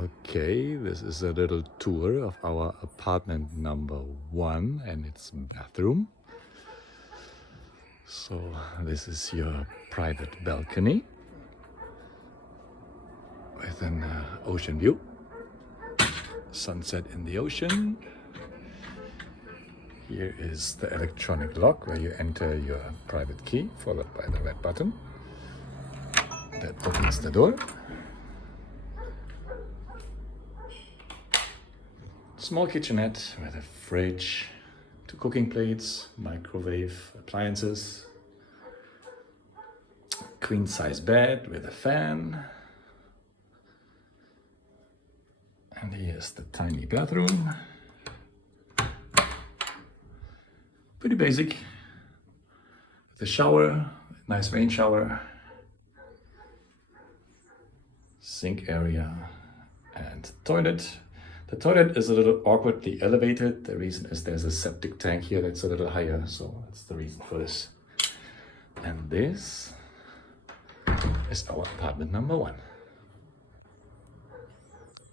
Okay, this is a little tour of our apartment number 1 and its bathroom. So this is your private balcony with an ocean view, sunset in the ocean. Here is the electronic lock where you enter your private key, followed by the red button that opens the door. Small kitchenette with a fridge, 2 cooking plates, microwave, appliances, queen size bed with a fan. And here's the tiny bathroom. Pretty basic. The shower, nice rain shower, sink area, and toilet. The toilet is a little awkwardly elevated. The reason is there's a septic tank here that's a little higher, so that's the reason for this. And this is our apartment number 1.